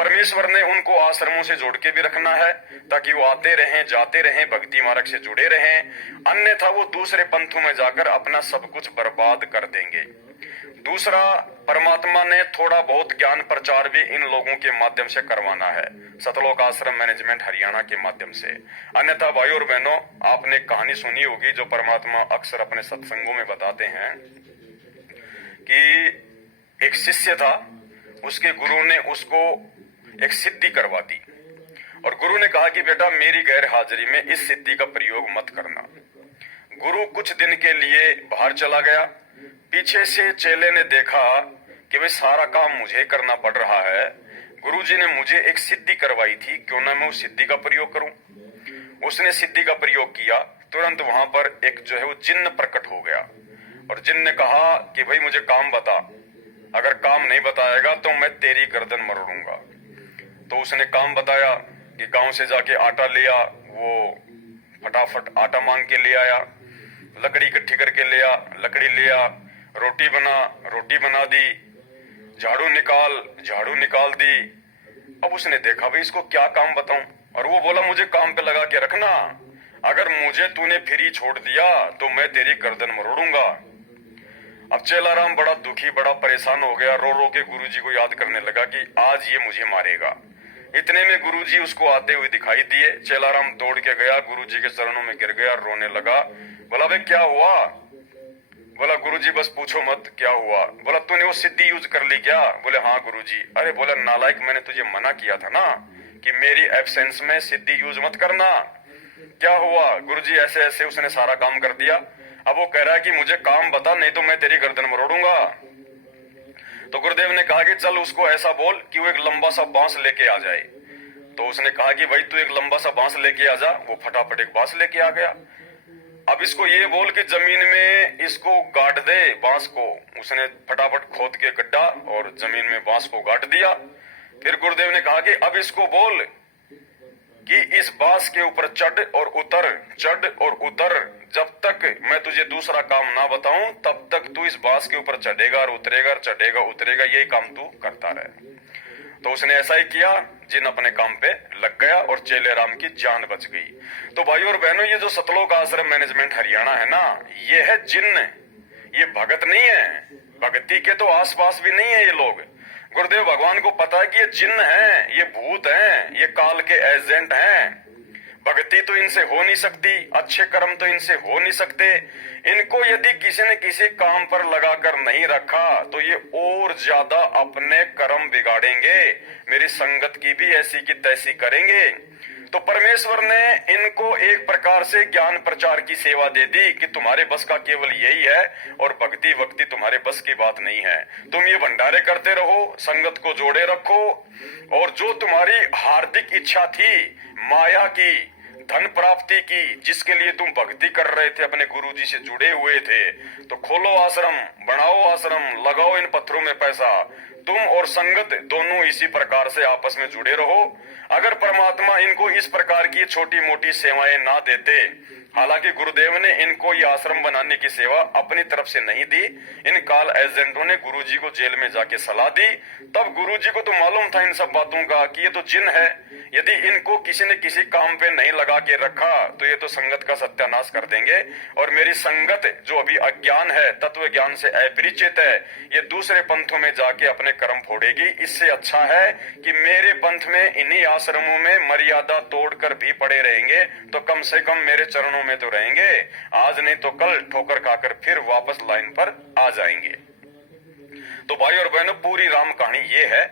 परमेश्वर ने उनको आश्रमों से जोड़ के भी रखना है ताकि वो आते रहें, जाते रहें, भक्ति मार्ग से जुड़े रहें, अन्यथा वो दूसरे पंथों में जाकर अपना सब कुछ बर्बाद कर देंगे। दूसरा, परमात्मा ने थोड़ा बहुत ज्ञान प्रचार भी इन लोगों के माध्यम से करवाना है, सतलोक आश्रम मैनेजमेंट हरियाणा के माध्यम से। अन्यथा भाई और बहनों, आपने कहानी सुनी होगी जो परमात्मा अक्सर अपने सत्संगों में बताते हैं कि एक शिष्य था, उसके गुरु ने उसको एक सिद्धि करवा दी और गुरु ने कहा कि बेटा मेरी गैर हाजिरी में इस सिद्धि का प्रयोग मत करना। गुरु कुछ दिन के लिए बाहर चला गया। पीछे से चेले ने देखा कि भाई सारा काम मुझे करना पड़ रहा है, गुरुजी ने मुझे एक सिद्धि करवाई थी, क्यों ना मैं उस सिद्धि का प्रयोग करूं। उसने सिद्धि का प्रयोग किया। तुरंत वहां पर एक जो है वो जिन्न प्रकट हो गया और जिन्न ने कहा कि भाई मुझे काम बता, अगर काम नहीं बताएगा तो मैं तेरी गर्दन मरोड़ूंगा। तो उसने काम बताया कि गांव से जाके आटा लिया, वो फटाफट आटा मांग के ले आया, लकड़ी इकट्ठी करके लिया, लकड़ी लिया, रोटी बना दी, झाड़ू निकाल दी। अब उसने देखा भाई इसको क्या काम बताऊं, और वो बोला मुझे काम पे लगा के रखना, अगर मुझे तूने फ्री छोड़ दिया तो मैं तेरी गर्दन मरोड़ूंगा। अब चेलाराम बड़ा दुखी, बड़ा परेशान हो गया, रो रो के गुरुजी को याद करने लगा कि आज ये मुझे मारेगा। इतने में गुरुजी उसको आते हुए दिखाई दिए। चेलाराम दौड़ के गया, गुरुजी के चरणों में गिर गया, रोने लगा। बोला भाई क्या हुआ? बोला गुरुजी बस पूछो मत, क्या हुआ? बोला तूने वो सिद्धि यूज कर ली क्या? बोले हाँ गुरुजी। अरे बोला नालायक, मैंने तुझे मना किया था ना कि मेरी एब्सेंस में सिद्धि यूज मत करना। क्या हुआ? गुरुजी ऐसे ऐसे उसने सारा काम कर दिया। अब वो कह रहा है कि मुझे काम बता, नहीं तो मैं तेरी गर्दन मरोड़ूंगा। तो गुरुदेव ने कहा कि चल उसको ऐसा बोल कि वो एक लंबा सा बांस लेके आ जाए। तो उसने कहा कि भाई तू एक लंबा सा बांस लेके आ जा। वो फटाफट एक बांस लेके आ गया। अब इसको ये बोल कि जमीन में इसको गाड़ दे बांस को। उसने फटाफट खोद के गड्ढा और जमीन में बांस को गाड़ दिया। फिर गुरुदेव ने कहा कि अब इसको बोल कि इस बांस के ऊपर चढ़ और उतर, जब तक मैं तुझे दूसरा काम ना बताऊं तब तक तू इस बांस के ऊपर चढ़ेगा और उतरेगा, चढ़ेगा उतरेगा, यही काम तू करता रहे। तो उसने ऐसा ही किया, जिन अपने काम पे लग गया और चेले राम की जान बच गई। तो भाइयों और बहनों, ये जो सतलोक आश्रम मैनेजमेंट हरियाणा है ना, ये है जिन्न, ये भगत नहीं है। भक्ति के तो आसपास भी नहीं है ये लोग। गुरुदेव भगवान को पता है कि ये जिन्न है, ये भूत हैं, ये काल के एजेंट हैं। भक्ति तो इनसे हो नहीं सकती, अच्छे कर्म तो इनसे हो नहीं सकते। इनको यदि किसी ने किसी काम पर लगाकर नहीं रखा तो ये और ज्यादा अपने कर्म बिगाड़ेंगे, मेरी संगत की भी ऐसी की तैसी करेंगे। तो परमेश्वर ने इनको एक प्रकार से ज्ञान प्रचार की सेवा दे दी कि तुम्हारे बस का केवल यही है और भक्ति वक्ति तुम्हारे बस की बात नहीं है। तुम ये भंडारे करते रहो, संगत को जोड़े रखो, और जो तुम्हारी हार्दिक इच्छा थी माया की, धन प्राप्ति की, जिसके लिए तुम भक्ति कर रहे थे, अपने गुरुजी से जुड़े हुए थे, तो खोलो आश्रम, बनाओ आश्रम, लगाओ इन पत्थरों में पैसा। तुम और संगत दोनों इसी प्रकार से आपस में जुड़े रहो। अगर परमात्मा इनको इस प्रकार की छोटी मोटी सेवाएं ना देते, हालांकि गुरुदेव ने इनको ये आश्रम बनाने की सेवा अपनी तरफ से नहीं दी, इन काल एजेंटों ने गुरुजी को जेल में जाके सलाह दी। तब गुरुजी को तो मालूम था इन सब बातों का कि ये तो जिन है, यदि इनको किसी ने किसी काम पे नहीं लगा के रखा तो ये तो संगत का सत्यानाश कर देंगे। और मेरी संगत जो अभी अज्ञान है, तत्व ज्ञान से अपरिचित है, ये दूसरे पंथों में जाके अपने कर्म फोड़ेगी। इससे अच्छा है कि मेरे पंथ में, इन्हीं आश्रमों में मर्यादा तोड़कर भी पड़े रहेंगे तो कम से कम मेरे चरणों में तो रहेंगे, आज नहीं तो कल ठोकर खाकर फिर वापस लाइन पर आ जाएंगे। तो भाई और बहनों, पूरी राम कहानी ये है।